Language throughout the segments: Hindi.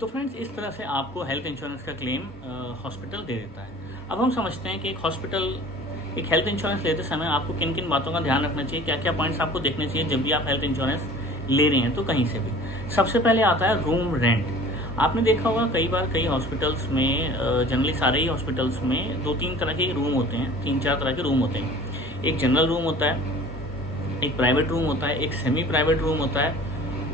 तो फ्रेंड्स, इस तरह से आपको हेल्थ इंश्योरेंस का क्लेम हॉस्पिटल दे देता है। अब हम समझते हैं कि एक हेल्थ इंश्योरेंस लेते समय आपको किन किन बातों का ध्यान रखना चाहिए, क्या क्या पॉइंट्स आपको देखने चाहिए जब भी आप हेल्थ इंश्योरेंस ले रहे हैं तो कहीं से भी। सबसे पहले आता है रूम रेंट। आपने देखा होगा कई बार कई हॉस्पिटल्स में, जनरली सारे ही हॉस्पिटल्स में 2-3 तरह के रूम होते हैं, 3-4 तरह के रूम होते हैं। एक जनरल रूम होता है, एक प्राइवेट रूम होता है, एक सेमी प्राइवेट रूम होता है,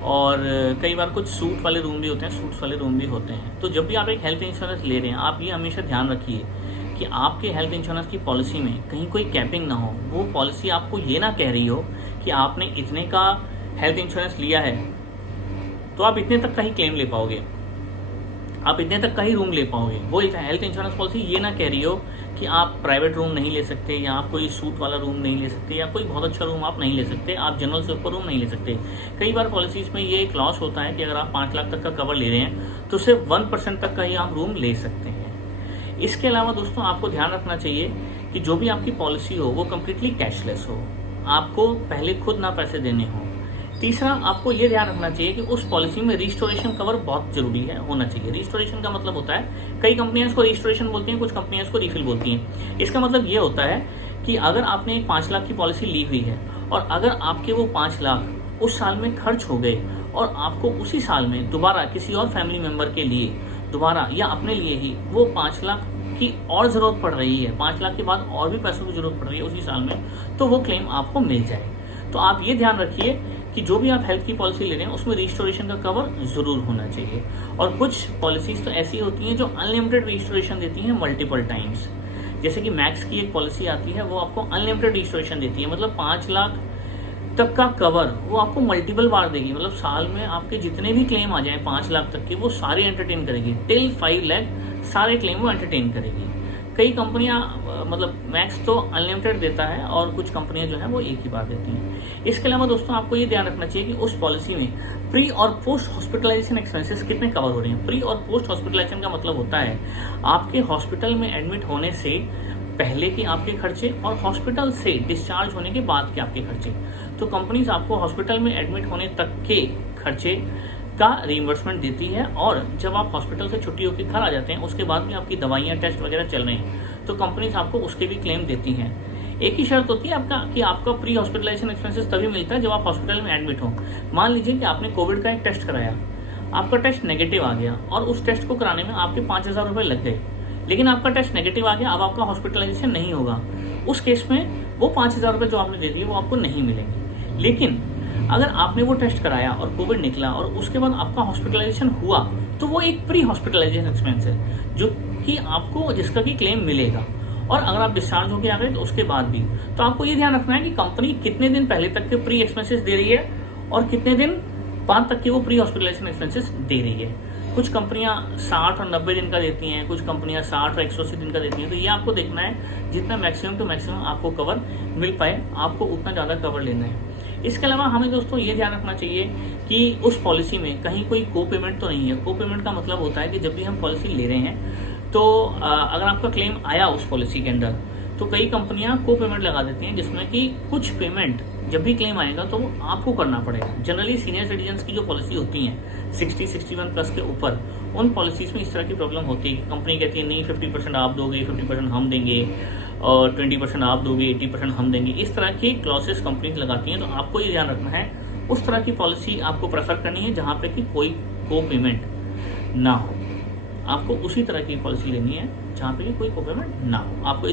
और कई बार कुछ सूट वाले रूम भी होते हैं, सूट्स वाले रूम भी होते हैं। तो जब भी आप एक हेल्थ इंश्योरेंस ले रहे हैं, आप ये हमेशा ध्यान रखिए कि आपके हेल्थ इंश्योरेंस की पॉलिसी में कहीं कोई कैपिंग ना हो। वो पॉलिसी आपको ये ना कह रही हो कि आपने इतने का हेल्थ इंश्योरेंस लिया है तो आप इतने तक का ही क्लेम ले पाओगे, आप इतने तक का ही रूम ले पाओगे। वो हेल्थ इंश्योरेंस पॉलिसी ये ना कह रही हो कि आप प्राइवेट रूम नहीं ले सकते, या आप कोई सूट वाला रूम नहीं ले सकते, या कोई बहुत अच्छा रूम आप नहीं ले सकते, आप जनरल से ऊपर रूम नहीं ले सकते। कई बार पॉलिसीज में ये एक लॉस होता है कि अगर आप 5 लाख तक का कवर ले रहे हैं तो सिर्फ 1% तक का ही आप रूम ले सकते हैं। इसके अलावा दोस्तों, आपको ध्यान रखना चाहिए कि जो भी आपकी पॉलिसी हो वो कम्प्लीटली कैशलेस हो, आपको पहले खुद ना पैसे देने हों। तीसरा, आपको ये ध्यान रखना चाहिए कि उस पॉलिसी में रिस्टोरेशन कवर बहुत जरूरी है, होना चाहिए। रिस्टोरेशन का मतलब होता है, कई कंपनियां इसको रिस्टोरेशन बोलती हैं, कुछ कंपनियां इसको रिफिल बोलती हैं। इसका मतलब ये होता है कि अगर आपने एक 5 लाख की पॉलिसी ली हुई है और अगर आपके वो 5 लाख उस साल में खर्च हो गए और आपको उसी साल में दोबारा किसी और फैमिली मेंबर के लिए दोबारा या अपने लिए ही वो 5 लाख की और जरूरत पड़ रही है, 5 लाख के बाद और भी पैसों की जरूरत पड़ रही है उसी साल में, तो वो क्लेम आपको मिल जाए। तो आप ये ध्यान रखिए कि जो भी आप हेल्थ की पॉलिसी ले रहे हैं उसमें रिस्टोरेशन का कवर जरूर होना चाहिए। और कुछ पॉलिसीज तो ऐसी होती हैं जो अनलिमिटेड रिस्टोरेशन देती हैं मल्टीपल टाइम्स। जैसे कि मैक्स की एक पॉलिसी आती है, वो आपको अनलिमिटेड रिस्टोरेशन देती है, मतलब 5 लाख तक का कवर वो आपको मल्टीपल बार देगी। मतलब साल में आपके जितने भी क्लेम आ जाए 5 लाख तक के, वो सारे एंटरटेन करेगी। टिल 5 लाख सारे क्लेम वो एंटरटेन करेगी। कई कंपनियां, मतलब मैक्स तो अनलिमिटेड देता है और कुछ कंपनियां जो है वो एक ही बार देती हैं। इसके अलावा दोस्तों, आपको ये ध्यान रखना चाहिए कि उस पॉलिसी में प्री और पोस्ट हॉस्पिटलाइजेशन एक्सपेंसेस कितने कवर हो रहे हैं। प्री और पोस्ट हॉस्पिटलाइजेशन का मतलब होता है आपके हॉस्पिटल में एडमिट होने से पहले के आपके खर्चे और हॉस्पिटल से डिस्चार्ज होने के बाद के आपके खर्चे। तो कंपनीज आपको हॉस्पिटल में एडमिट होने तक के खर्चे का रिइंबर्समेंट देती है, और जब आप हॉस्पिटल से छुट्टी होकर घर आ जाते हैं उसके बाद भी आपकी दवाइयाँ, टेस्ट वगैरह चल रहे हैं तो कंपनीज आपको उसके भी क्लेम देती हैं। एक ही शर्त होती है आपका प्री हॉस्पिटलाइजेशन एक्सपेंसेस तभी मिलता है जब आप हॉस्पिटल में एडमिट हो। मान लीजिए कि आपने कोविड का एक टेस्ट कराया, आपका टेस्ट नेगेटिव आ गया और उस टेस्ट को कराने में आपके 5,000 रुपये लग गए, लेकिन आपका टेस्ट नेगेटिव आ गया, अब आपका हॉस्पिटलाइजेशन नहीं होगा। उस केस में वो 5,000 रुपये जो आपने दे दिए वो आपको नहीं मिलेंगे। लेकिन अगर आपने वो टेस्ट कराया और कोविड निकला और उसके बाद आपका हॉस्पिटलाइजेशन हुआ, तो वो एक प्री हॉस्पिटलाइजेशन एक्सपेंस है जो कि आपको, जिसका कि क्लेम मिलेगा। और अगर आप डिस्चार्ज होकर आ गए तो उसके बाद भी। तो आपको ये ध्यान रखना है कि कंपनी कितने दिन पहले तक के प्री एक्सपेंसेस दे रही है और कितने दिन बाद तक के वो प्री हॉस्पिटलाइजेशन एक्सपेंसेस दे रही है। कुछ कंपनियां 60 और 90 दिन का देती हैं, कुछ कंपनियां 60 और 180 दिन का देती हैं। तो ये आपको देखना है, जितना मैक्सिमम टू मैक्सिमम आपको कवर मिल पाए आपको उतना ज़्यादा कवर लेना है। इसके अलावा हमें दोस्तों ये ध्यान रखना चाहिए कि उस पॉलिसी में कहीं कोई को पेमेंट तो नहीं है। को पेमेंट का मतलब होता है कि जब भी हम पॉलिसी ले रहे हैं तो अगर आपका क्लेम आया उस पॉलिसी के अंदर, तो कई कंपनियां को पेमेंट लगा देती हैं जिसमें कि कुछ पेमेंट जब भी क्लेम आएगा तो वो आपको करना पड़ेगा। जनरली सीनियर सिटीजन्स की जो पॉलिसी होती हैं 60-61 प्लस के ऊपर, उन पॉलिसीज में इस तरह की प्रॉब्लम होती है। कंपनी कहती है नहीं 50% आप दोगे, 50% हम देंगे, और 20% आप दोगे, 80% हम देंगे। इस तरह की क्लॉसेस कंपनीज लगाती हैं। तो आपको ये ध्यान रखना है, उस तरह की पॉलिसी आपको प्रेफर करनी है जहाँ पे कि कोई को पेमेंट ना हो। आपको उसी तरह की पॉलिसी लेनी है जहाँ पे कि कोई को पेमेंट ना हो। आपको